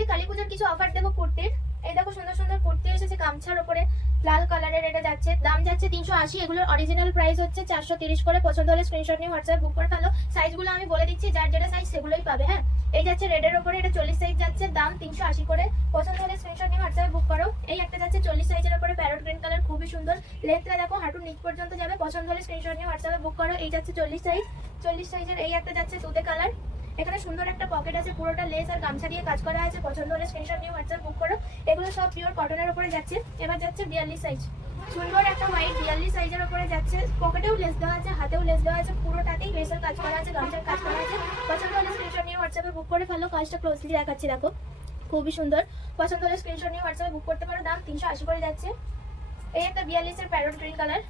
আজকে কালী পুজোর কিছু অফার দেবো কুর্তির। এই দেখো সুন্দর সুন্দর কুর্তি এসেছে গামছার উপরে, লাল কালারের। এটা যাচ্ছে, দাম যাচ্ছে 380। এগুলোর অরিজিনাল প্রাইস হচ্ছে 430 করে। পছন্দ হলে স্ক্রিনশট নিয়ে হোয়াটসঅ্যাপ বুক করে ফেলো। সাইজগুলো আমি বলে দিচ্ছি, যার যেটা সাইজ সেগুলোই পাবে। হ্যাঁ, এই যাচ্ছে রেডের উপরে, এটা 40 সাইজ যাচ্ছে, দাম 380 করে। পছন্দ হলে স্ক্রিনশট নিয়ে হোয়াটসঅ্যাপ বুক করো। এই একটা যাচ্ছে 40 সাইজের উপরে, প্যারট গ্রিন কালার, খুবই সুন্দর। লেন্থটা দেখো হাঁটুর নিচ পর্যন্ত যাবে। পছন্দ হলে স্ক্রিনশট নিয়ে হোয়াটসঅ্যাপে বুক করো। এই যাচ্ছে 40 সাইজ। 40 সাইজের এই একটা যাচ্ছে তুতে কালার। এখানে সুন্দর একটা পকেট আছে, পুরোটা লেস আর গামছা দিয়ে কাজ করা আছে। পছন্দ হলে স্ক্রিনশট নিয়ে হোয়াটসঅ্যাপ বুক করো। এগুলো সব পিওর কটনের উপরে যাচ্ছে। এবার যাচ্ছে 42 সাইজ, সুন্দর একটা হোয়াইট 42 সাইজের উপরে যাচ্ছে। পকেটেও লেস দেওয়া আছে, হাতেও লেস দেওয়া আছে, পুরোটাতেই লেসের কাজ করা আছে, গামছার কাজ করা আছে। পছন্দ হলে স্ক্রিনশট নিয়ে হোয়াটসঅ্যাপে বুক করে ফেলো। কাজটা ক্লোজলি দেখাচ্ছি, দেখো খুবই সুন্দর। পছন্দ হলে স্ক্রিনশট নিয়ে হোয়াটসঅ্যাপে বুক করতে পারো। দাম 380 করে যাচ্ছে। এই একটা 42 এর প্যারট গ্রিন কালার,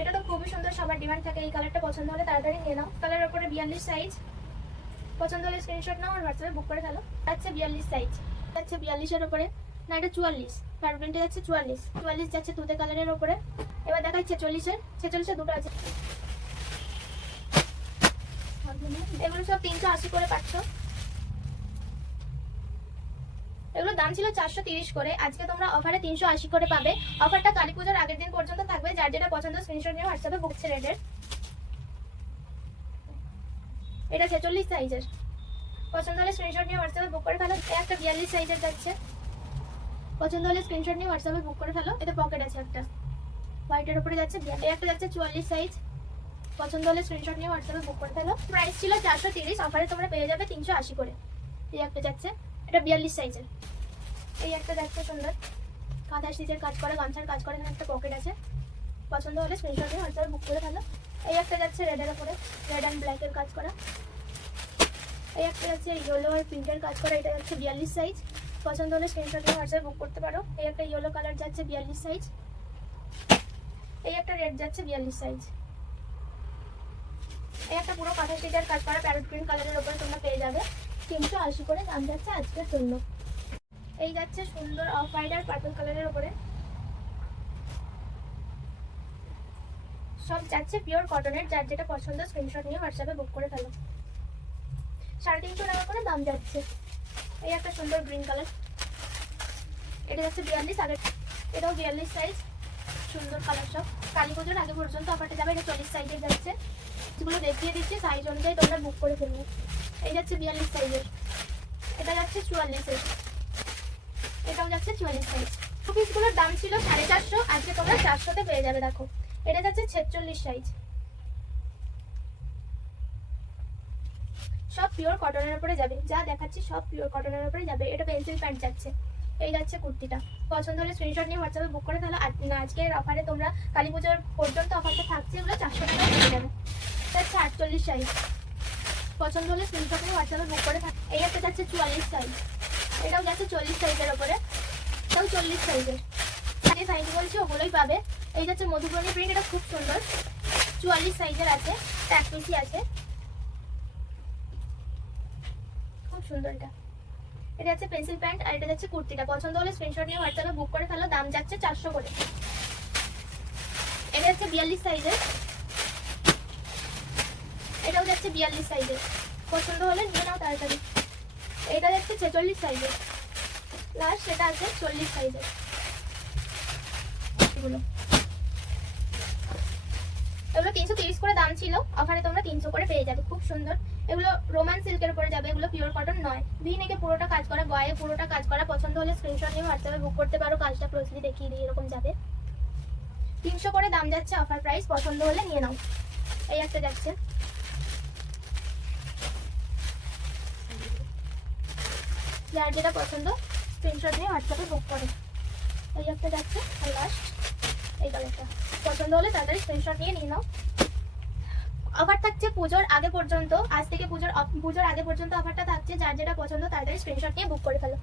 এটা তো খুবই সুন্দর, সবার ডিমান্ড থাকে এই কালারটা। পছন্দ হলে তাড়াতাড়ি নিয়ে নাও। কালারের উপরে 42 সাইজ। পছন্দ হলে স্ক্রিনশট নাও আর হোয়াটসঅ্যাপে বুক করে ফেলো। যাচ্ছে 42 সাইজ, যাচ্ছে 42 এর উপরে, না এটা 44, প্যারট গ্রিনটা যাচ্ছে 44। 44 যাচ্ছে তুতে কালারের উপরে। এবার দেখাচ্ছি 46 এর। 46 এর দুটো আছে, এগুলো সব 380 করে পাচ্ছ। এগুলো দাম ছিল 430 করে, আজকে তোমরা অফারে 380 করে পাবে। অফারটা কালী পূজার আগের দিন পর্যন্ত থাকবে। যার যেটা পছন্দ স্ক্রিনশট নিয়ে হোয়াটসঅ্যাপে বুক করছে। রেডের এটা 46 সাইজের। পছন্দ হলে স্ক্রিনশট নিয়ে হোয়াটসঅ্যাপে বুক করে ফেলো। একটা 42 সাইজের যাচ্ছে। পছন্দ হলে স্ক্রিনশট নিয়ে হোয়াটসঅ্যাপে বুক করে ফেলো। এতে পকেট আছে একটা, হোয়াইটের উপরে যাচ্ছে। এই একটা যাচ্ছে 44 সাইজ। পছন্দ হলে স্ক্রিনশট নিয়ে হোয়াটসঅ্যাপে বুক করে ফেলো। প্রাইস ছিল 430, অফারে তোমরা পেয়ে যাবে 380 করে। এই একটা যাচ্ছে, এটা 42 সাইজের। এই একটা যাচ্ছে সুন্দর, কাঁথা স্টিচের কাজ করে, গামছার কাজ করে, এখানে একটা পকেট আছে। পছন্দ হলে স্ক্রিনশট নিয়ে হোয়াটসঅ্যাপে বুক করে ফেলো। এই একটা যাচ্ছে রেডের উপরে, রেড অ্যান্ড ব্ল্যাকের কাজ করা। এই একটা যাচ্ছে ইয়েলো আর পিঙ্কের কাজ করা, এটা যাচ্ছে 42 সাইজ। পছন্দ হলে স্ক্রিনশট নিয়ে হোয়াটসঅ্যাপে বুক করতে পারো। এই একটা ইয়েলো কালার যাচ্ছে 42 সাইজ। এই একটা রেড যাচ্ছে 42 সাইজ। এই একটা পুরো কাঁথা স্টিচের কাজ করা প্যারট গ্রিন কালারের উপরে তোমরা পেয়ে যাবে 380 করে। দাম যাচ্ছে আজকের জন্য। এই যাচ্ছে সুন্দর অফ হোয়াইট আর পার্পল কালারের উপরে, সব যাচ্ছে পিওর কটনের। যার যেটা পছন্দ স্ক্রিনশট নিয়ে হোয়াটসঅ্যাপে বুক করে ফেলো। 350 টাকা করে দাম যাচ্ছে। এই একটা সুন্দর গ্রিন কালার, এটা যাচ্ছে 42, আগে এটাও 42 সাইজ। সুন্দর কালার সব। কালী পুজোর আগে পর্যন্ত অফারটা যাবে। এটা 40 সাইজের যাচ্ছে। যেগুলো দেখিয়ে দিচ্ছি সাইজ অনুযায়ী তোমরা বুক করে ফেলবে। এই যাচ্ছে 42 সাইজের, এটা যাচ্ছে 44 এর, এটাও যাচ্ছে 44 সাইজ। পিসগুলোর দাম ছিল 450, আজকে তোমরা 400-তে পেয়ে যাবে। দেখো এটা যাচ্ছে 46 সাইজ। সব পিওর কটনের উপরে যাবে, যা দেখাচ্ছি সব পিওর কটনের উপরে যাবে। এটা পেন্সিল প্যান্ট যাচ্ছে। এই যাচ্ছে কুর্তিটা। পছন্দ হলে স্ক্রিনশট নিয়ে হোয়াটসঅ্যাপে বুক করে ফেলো। আজকের অফারে তোমরা কালী পুজোর পর্যন্ত অফারটা থাকছে, এগুলো 400 টাকা পেয়ে যাবে। যাচ্ছে 48 সাইজ। পছন্দ হলে স্ক্রিনশট নিয়ে হোয়াটসঅ্যাপে বুক করে থাকবে। এই একটা যাচ্ছে 44 সাইজ, এটাও যাচ্ছে 40 সাইজের ওপরে, এটাও 40 সাইজের। যে সাইজ বলছি ওগুলোই পাবে। এই যাচ্ছে মধুবনী প্রিন্ট, এটা খুব সুন্দর, 44 সাইজের আছে, ট্যাগ পিসি আছে, খুব সুন্দর। এটা যাচ্ছে পেন্সিল প্যান্ট আর এটা যাচ্ছে কুর্তিটা। পছন্দ হলে স্ক্রিনশট নিয়ে হোয়াটসঅ্যাপে বুক করে ফেলো। দাম যাচ্ছে 400 করে। এটা যাচ্ছে 42 সাইজের, এটাও যাচ্ছে 42 সাইজের। পছন্দ হলে নিয়ে নাও তাড়াতাড়ি। এটা যাচ্ছে 46 সাইজের, লাস্ট এটা আছে 40 সাইজের। এগুলো 330 করে দাম ছিল, অফারে তোমরা 300 করে পেয়ে যাবে। খুব সুন্দর। এগুলো রোমান সিল্কের উপরে যাবে, এগুলো পিওর কটন নয়। ভি নেকে পুরোটা কাজ করা, গয়ে পুরোটা কাজ করা। পছন্দ হলে স্ক্রিনশট নিয়ে হোয়াটসঅ্যাপে বুক করতে পারো। কাজটা ক্লোজলি দেখিয়ে দিই, এরকম যাবে। 300 করে দাম যাচ্ছে অফার প্রাইস। পছন্দ হলে নিয়ে নাও। এই একটা যাচ্ছে, যার যেটা পছন্দ স্ক্রিনশট নিয়ে হোয়াটসঅ্যাপে বুক করো। এই একটা যাচ্ছে, আর লাস্ট এই কালারটা। পছন্দ হলে তাড়াতাড়ি স্ক্রিনশট নিয়ে নাও। অফার থাকছে পুজোর আগে পর্যন্ত, আজ থেকে পুজোর আগে পর্যন্ত অফারটা থাকছে। যার যেটা পছন্দ তাড়াতাড়ি স্ক্রিনশট নিয়ে বুক করে ফেলো।